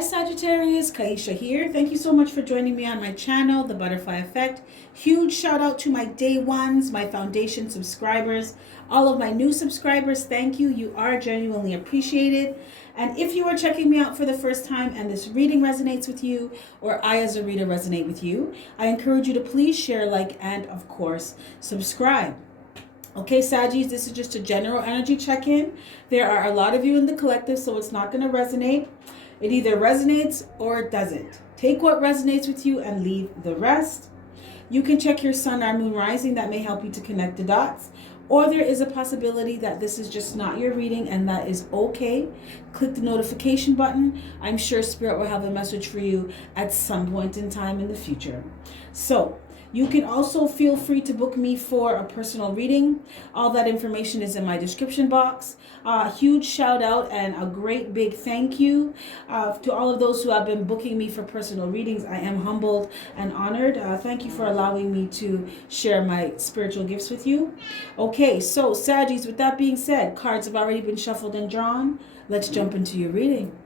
Hi Sagittarius, Kaisha here. Thank you so much for joining me on my channel, The Butterfly Effect. Huge shout out to my day ones, my foundation subscribers, all of my new subscribers. Thank you. You are genuinely appreciated. And if you are checking me out for the first time and this reading resonates with you, or I as a reader resonate with you, I encourage you to please share, like, and of course, subscribe. Okay, Saggies, this is just a general energy check-in. There are a lot of you in the collective, so it's not going to resonate. It either resonates or it doesn't. Take what resonates with you and leave the rest. You can check your sun or moon rising. That may help you to connect the dots. Or there is a possibility that this is just not your reading, and that is okay. Click the notification button. I'm sure Spirit will have a message for you at some point in time in the future. So, you can also feel free to book me for a personal reading. All that information is in my description box. Huge shout out and a great big thank you to all of those who have been booking me for personal readings. I am humbled and honored. Thank you for allowing me to share my spiritual gifts with you. Okay, so Saggies, with that being said, cards have already been shuffled and drawn. Let's jump into your reading.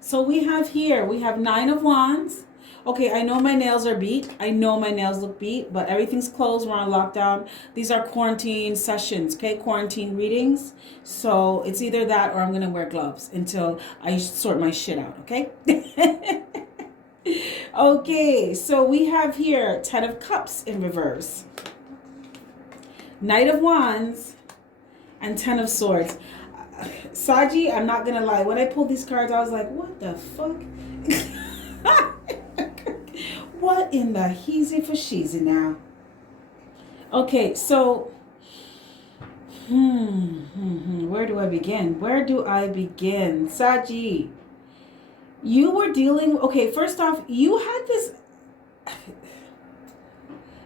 So we have Nine of Wands. Okay, I know my nails are beat. I know my nails look beat, but everything's closed. We're on lockdown. These are quarantine sessions, okay? Quarantine readings. So it's either that or I'm going to wear gloves until I sort my shit out, okay? Okay, so we have here Ten of Cups in reverse, Knight of Wands, and Ten of Swords. Saji, I'm not going to lie. When I pulled these cards, I was like, what the fuck? What in the heezy for sheezy now? Okay, so where do I begin? Where do I begin? Saji, you were dealing, okay, first off, you had this,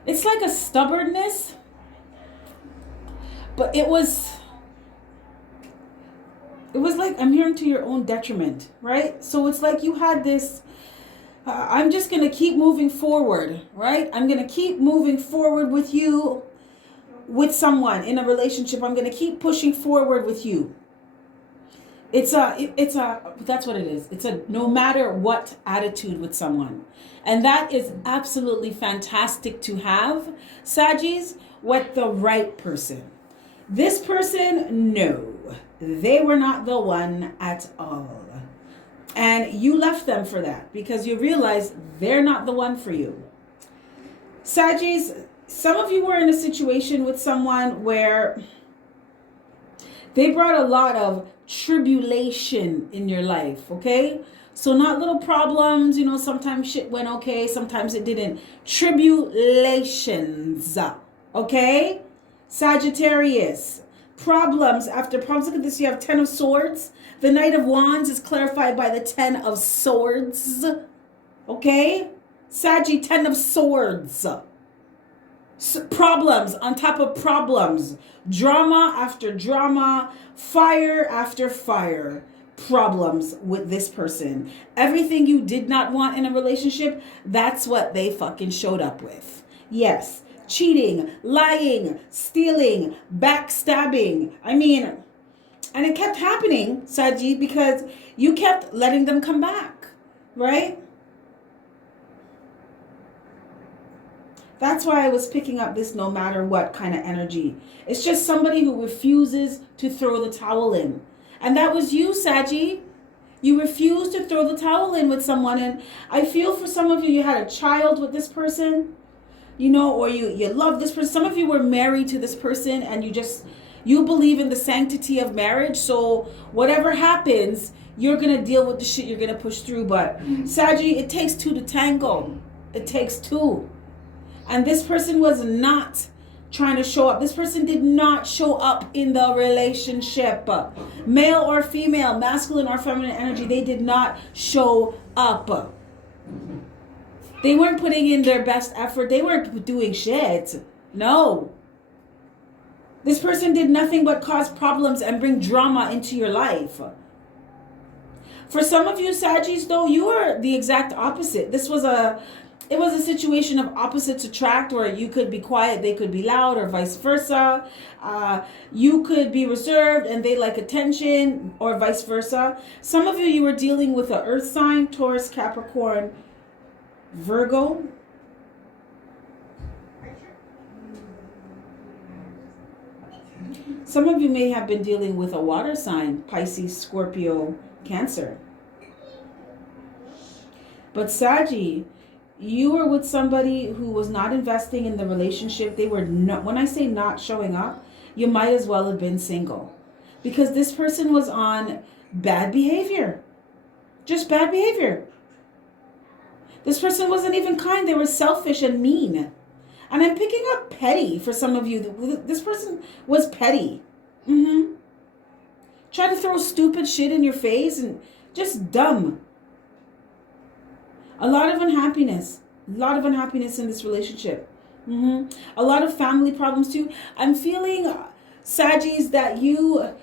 it's like a stubbornness, but it was like, I'm hearing to your own detriment, right? So it's like you had this, I'm just going to keep moving forward, right? I'm going to keep moving forward with you, with someone in a relationship. I'm going to keep pushing forward with you. That's what it is. It's a no matter what attitude with someone. And that is absolutely fantastic to have, Saggies, with the right person. This person, no, they were not the one at all. And you left them for that because you realized they're not the one for you. Saggies, some of you were in a situation with someone where they brought a lot of tribulation in your life, okay? So not little problems, sometimes shit went okay, sometimes it didn't. Tribulations, okay? Sagittarius, problems after problems. Look at this, you have Ten of Swords. The Knight of Wands is clarified by the Ten of Swords. Okay? Saggy, Ten of Swords. Problems on top of problems. Drama after drama. Fire after fire. Problems with this person. Everything you did not want in a relationship, that's what they fucking showed up with. Yes. Cheating, lying, stealing, backstabbing. And it kept happening, Saji, because you kept letting them come back, right? That's why I was picking up this no matter what kind of energy. It's just somebody who refuses to throw the towel in. And that was you, Saji. You refused to throw the towel in with someone. And I feel for some of you, you had a child with this person, or you love this person. Some of you were married to this person and you believe in the sanctity of marriage. So whatever happens, you're going to deal with the shit you're going to push through. But Saggy, it takes two to tango. It takes two. And this person was not trying to show up. This person did not show up in the relationship. Male or female, masculine or feminine energy, they did not show up. They weren't putting in their best effort. They weren't doing shit. No. This person did nothing but cause problems and bring drama into your life. For some of you, Saggies, though, you were the exact opposite. This was it was a situation of opposites attract, where you could be quiet, they could be loud, or vice versa. You could be reserved and they like attention, or vice versa. Some of you were dealing with an earth sign, Taurus, Capricorn, Virgo. Some of you may have been dealing with a water sign, Pisces, Scorpio, Cancer. But Saggy, you were with somebody who was not investing in the relationship. They were not, when I say not showing up, you might as well have been single. Because this person was on bad behavior. Just bad behavior. This person wasn't even kind. They were selfish and mean. And I'm picking up petty for some of you. This person was petty. Try to throw stupid shit in your face and just dumb. A lot of unhappiness. A lot of unhappiness in this relationship. A lot of family problems too. I'm feeling, Saggies, that you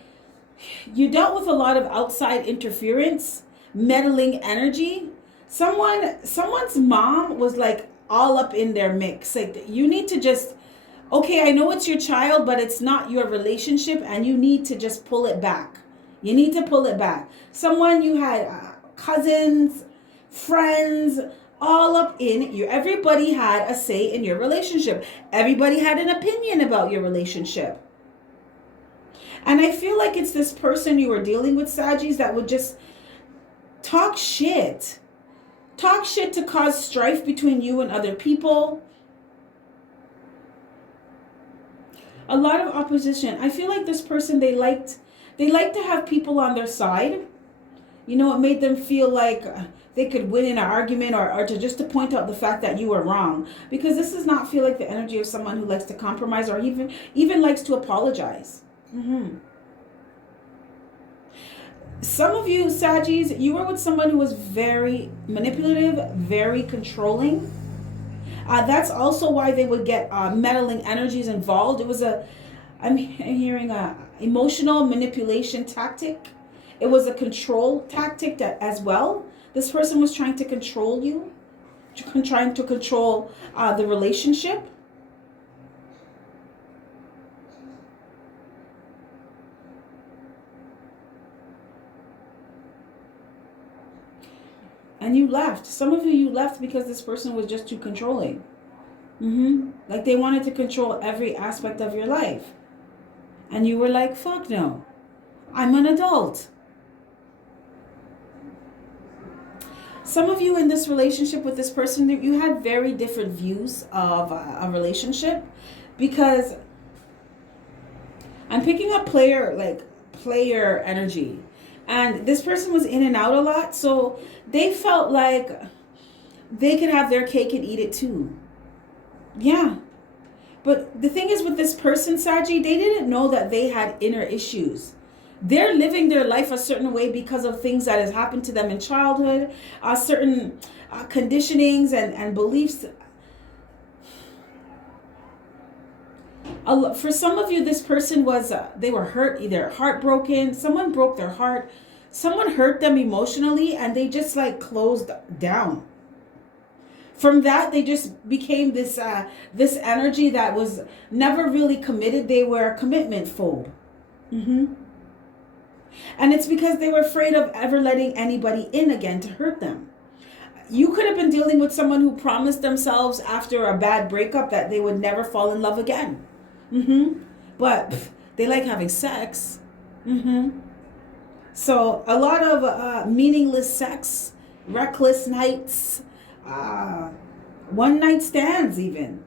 dealt with a lot of outside interference, meddling energy. Someone's mom was like all up in their mix. Like, you need to just, okay, I know it's your child, but it's not your relationship, and you need to just pull it back. You need to pull it back. Someone you had cousins, friends, all up in you. Everybody had a say in your relationship. Everybody had an opinion about your relationship. And I feel like it's this person you were dealing with, Saggies, that would just talk shit. Talk shit to cause strife between you and other people. A lot of opposition. I feel like this person, they liked to have people on their side. You know, it made them feel like they could win in an argument, or to point out the fact that you were wrong. Because this does not feel like the energy of someone who likes to compromise, or even likes to apologize. Some of you, Saggies, you were with someone who was very manipulative, very controlling. That's also why they would get meddling energies involved. It was I'm hearing a emotional manipulation tactic. It was a control tactic as well. This person was trying to control you, trying to control the relationship. And you left. Some of you left because this person was just too controlling. Like, they wanted to control every aspect of your life. And you were like, fuck no. I'm an adult. Some of you in this relationship with this person, you had very different views of a relationship, because I'm picking up player energy. And this person was in and out a lot, so they felt like they could have their cake and eat it too. Yeah. But the thing is with this person, Saggy, they didn't know that they had inner issues. They're living their life a certain way because of things that has happened to them in childhood, certain conditionings and beliefs. For some of you, this person was, they were hurt, either heartbroken, someone broke their heart, someone hurt them emotionally, and they just like closed down. From that, they just became this energy that was never really committed. They were a commitment phobe. And it's because they were afraid of ever letting anybody in again to hurt them. You could have been dealing with someone who promised themselves after a bad breakup that they would never fall in love again. But they like having sex. So a lot of meaningless sex, reckless nights, one night stands even.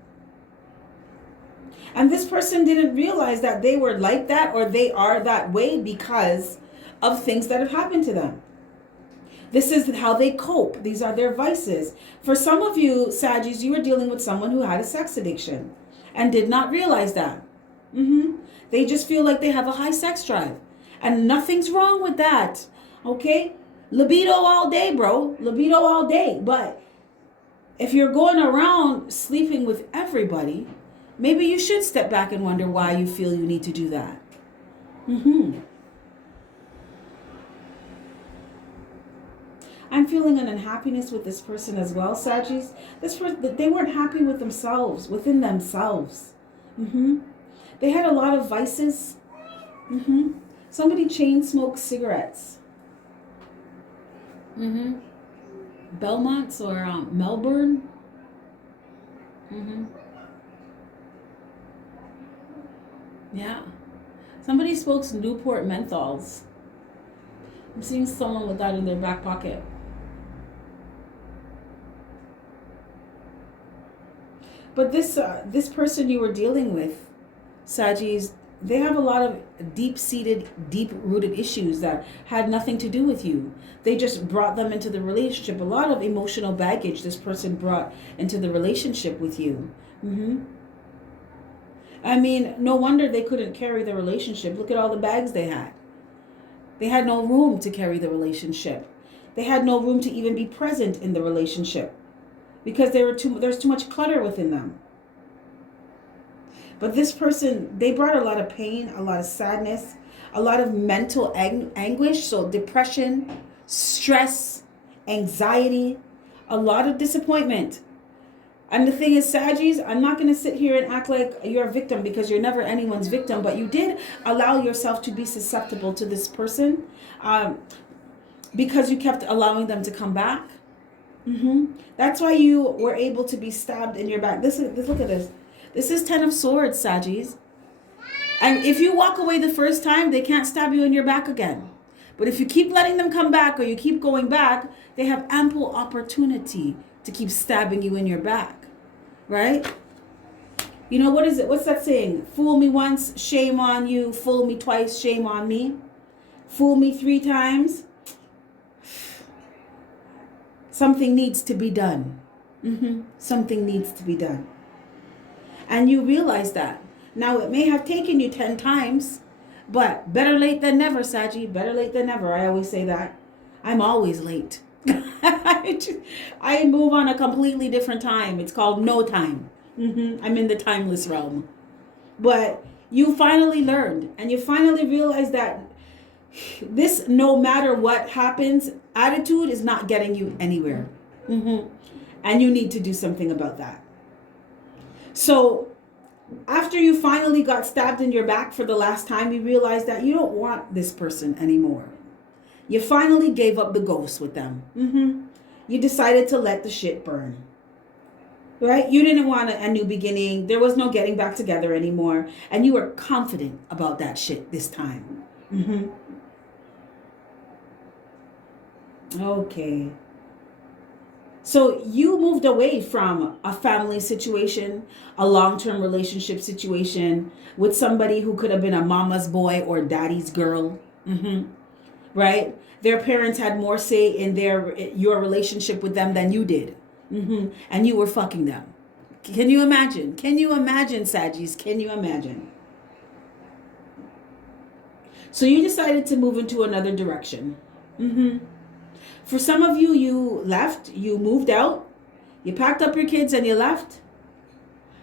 And this person didn't realize that they were like that, or they are that way because of things that have happened to them. This is how they cope. These are their vices. For some of you, Saggies, you were dealing with someone who had a sex addiction and did not realize that. They just feel like they have a high sex drive. And nothing's wrong with that. Okay? Libido all day, bro. Libido all day. But if you're going around sleeping with everybody, maybe you should step back and wonder why you feel you need to do that. I'm feeling an unhappiness with this person as well, Sagis. This person, they weren't happy with themselves, within themselves. They had a lot of vices. Somebody chain smoked cigarettes. Belmonts or Melbourne. Yeah. Somebody smokes Newport menthols. I'm seeing someone with that in their back pocket. But this person you were dealing with, Sagis, they have a lot of deep-seated, deep-rooted issues that had nothing to do with you. They just brought them into the relationship. A lot of emotional baggage this person brought into the relationship with you. I mean, no wonder they couldn't carry the relationship. Look at all the bags they had. They had no room to carry the relationship. They had no room to even be present in the relationship because there's too much clutter within them. But this person, they brought a lot of pain, a lot of sadness, a lot of mental anguish. So depression, stress, anxiety, a lot of disappointment. And the thing is, Sagis, I'm not going to sit here and act like you're a victim because you're never anyone's victim. But you did allow yourself to be susceptible to this person because you kept allowing them to come back. That's why you were able to be stabbed in your back. Look at this. This is 10 of Swords, Sagis. And if you walk away the first time, they can't stab you in your back again. But if you keep letting them come back or you keep going back, they have ample opportunity to keep stabbing you in your back. Right? You know, what is it? What's that saying? Fool me once, shame on you. Fool me twice, shame on me. Fool me 3 times. Something needs to be done. Something needs to be done. And you realize that. Now, it may have taken you 10 times, but better late than never, Saggy. Better late than never. I always say that. I'm always late. I move on a completely different time. It's called no time. I'm in the timeless realm. But you finally learned, and you finally realized that this no matter what happens attitude is not getting you anywhere. And you need to do something about that. So after you finally got stabbed in your back for the last time, you realized that you don't want this person anymore. You finally gave up the ghost with them. You decided to let the shit burn. Right? You didn't want a new beginning. There was no getting back together anymore. And you were confident about that shit this time. Okay. So you moved away from a family situation, a long-term relationship situation with somebody who could have been a mama's boy or daddy's girl. Right? Their parents had more say in your relationship with them than you did. And you were fucking them. Can you imagine? Can you imagine, Saggies? Can you imagine? So you decided to move into another direction. For some of you, you left, you moved out, you packed up your kids and you left.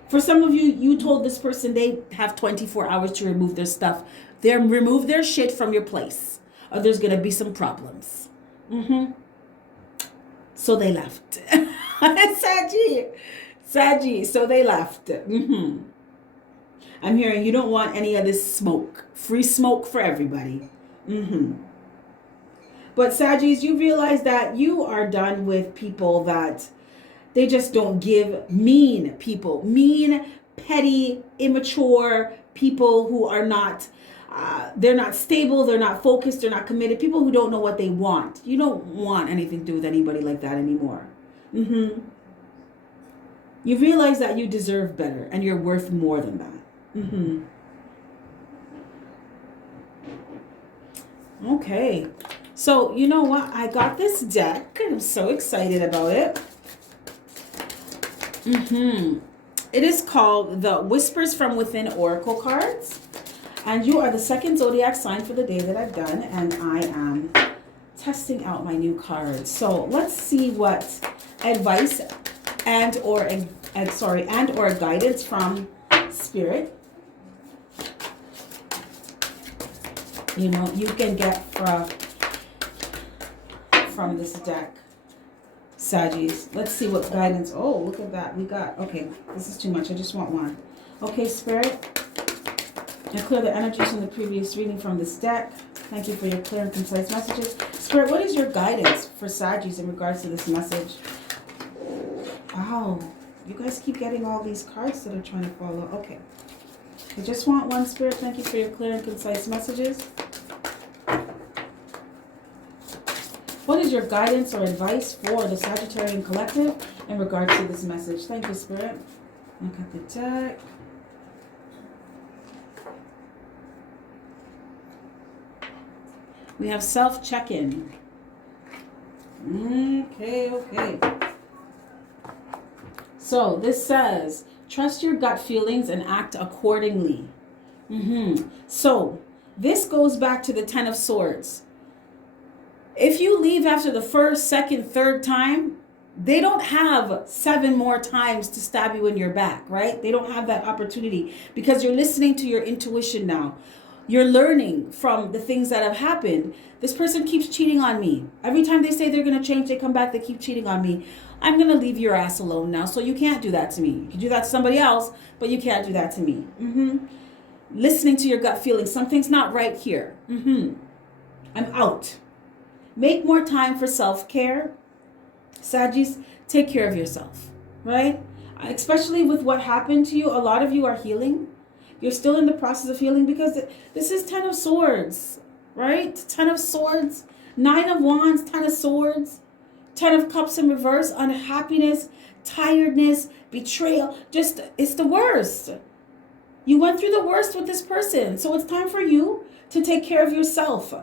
For some of you, you told this person they have 24 hours to remove their stuff. Remove their shit from your place, or there's going to be some problems. So they left. Saggy, so they left. I'm hearing you don't want any of this smoke. Free smoke for everybody. But Saggies, you realize that you are done with people that they just don't give. Mean people. Mean, petty, immature people who are not, they're not stable, they're not focused, they're not committed. People who don't know what they want. You don't want anything to do with anybody like that anymore. You realize that you deserve better and you're worth more than that. Okay. So, you know what? I got this deck. I'm so excited about it. It is called the Whispers from Within Oracle Cards. And you are the second zodiac sign for the day that I've done. And I am testing out my new cards. So let's see what advice and or guidance from Spirit, you can get from this deck. Saggies. Let's see what guidance. Oh, look at that. We got, okay, this is too much. I just want one. Okay, Spirit. I clear the energies from the previous reading from this deck. Thank you for your clear and concise messages. Spirit, what is your guidance for Saggies in regards to this message? Wow. You guys keep getting all these cards that are trying to follow. Okay. I just want one, Spirit. Thank you for your clear and concise messages. What is your guidance or advice for the Sagittarian collective in regards to this message? Thank you, Spirit. Look at the deck. We have self-check-in. Okay. So this says, trust your gut feelings and act accordingly. So this goes back to the Ten of Swords. If you leave after the first, second, third time, they don't have 7 more times to stab you in your back, right? They don't have that opportunity because you're listening to your intuition now. You're learning from the things that have happened. This person keeps cheating on me. Every time they say they're going to change, they come back, they keep cheating on me. I'm going to leave your ass alone now, so you can't do that to me. You can do that to somebody else, but you can't do that to me. Listening to your gut feeling. Something's not right here. I'm out. Make more time for self-care. Saggies, take care of yourself, right? Especially with what happened to you. A lot of you are healing. You're still in the process of healing because this is Ten of Swords, right? Ten of Swords, 9 of Wands, 10 of Swords, 10 of Cups in reverse, unhappiness, tiredness, betrayal. Just, it's the worst. You went through the worst with this person. So it's time for you to take care of yourself.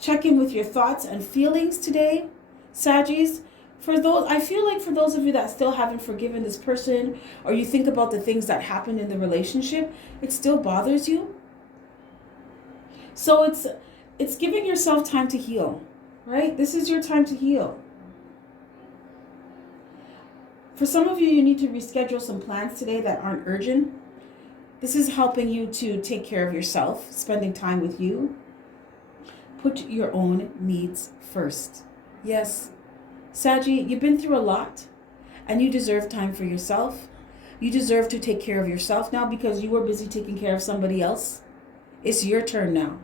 Check in with your thoughts and feelings today, Saggies. For those, I feel like for those of you that still haven't forgiven this person, or you think about the things that happened in the relationship, it still bothers you. So it's giving yourself time to heal, right? This is your time to heal. For some of you, you need to reschedule some plans today that aren't urgent. This is helping you to take care of yourself, spending time with you. Put your own needs first. Yes. Saggy, you've been through a lot and you deserve time for yourself. You deserve to take care of yourself now because you were busy taking care of somebody else. It's your turn now.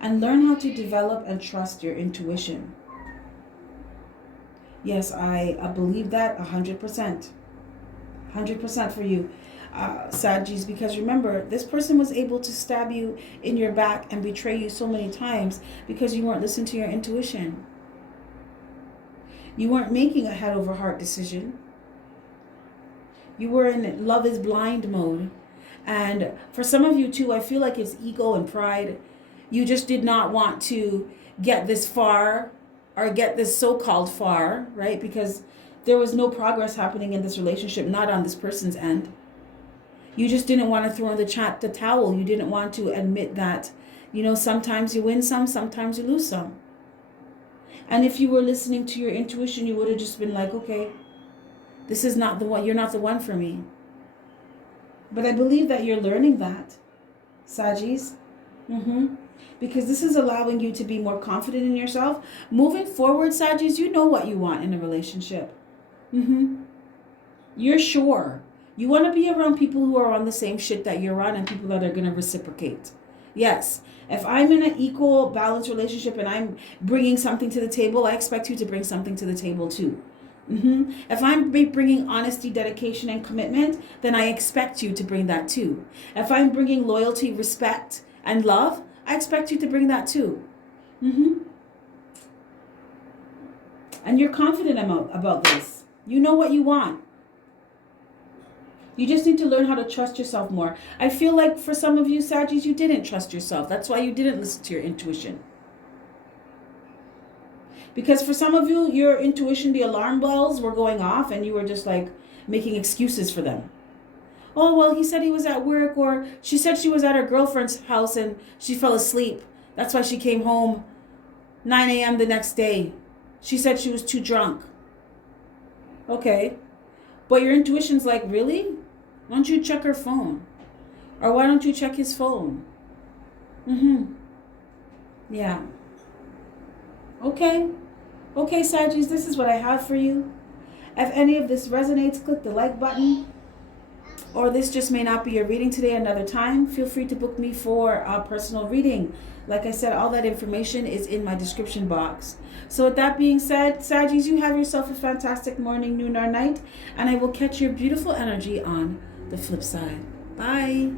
And learn how to develop and trust your intuition. Yes, I believe that 100%. 100% for you, Saggies, because remember, this person was able to stab you in your back and betray you so many times because you weren't listening to your intuition. You weren't making a head over heart decision. You were in love is blind mode. And for some of you too, I feel like it's ego and pride. You just did not want to get this far or get this so-called far, right? Because there was no progress happening in this relationship, not on this person's end. You just didn't want to throw in the towel. You didn't want to admit that, sometimes you win some, sometimes you lose some. And if you were listening to your intuition, you would have just been like, okay, this is not the one. You're not the one for me. But I believe that you're learning that, Saggies. Because this is allowing you to be more confident in yourself. Moving forward, Saggies, you know what you want in a relationship. You're sure. You want to be around people who are on the same shit that you're on and people that are going to reciprocate. Yes. If I'm in an equal, balanced relationship and I'm bringing something to the table, I expect you to bring something to the table too. If I'm bringing honesty, dedication, and commitment, then I expect you to bring that too. If I'm bringing loyalty, respect, and love, I expect you to bring that too. And you're confident about this. You know what you want. You just need to learn how to trust yourself more. I feel like for some of you, Saggies, you didn't trust yourself. That's why you didn't listen to your intuition. Because for some of you, your intuition, the alarm bells were going off and you were just like making excuses for them. Oh, well, he said he was at work, or she said she was at her girlfriend's house and she fell asleep. That's why she came home 9 a.m. the next day. She said she was too drunk. Okay. But your intuition's like, really? Why don't you check her phone? Or why don't you check his phone? Yeah. Okay? Okay, Saggies, this is what I have for you. If any of this resonates, click the like button. Or this just may not be your reading today, another time. Feel free to book me for a personal reading. Like I said, all that information is in my description box. So with that being said, Saggies, you have yourself a fantastic morning, noon, or night. And I will catch your beautiful energy on the flip side. Bye.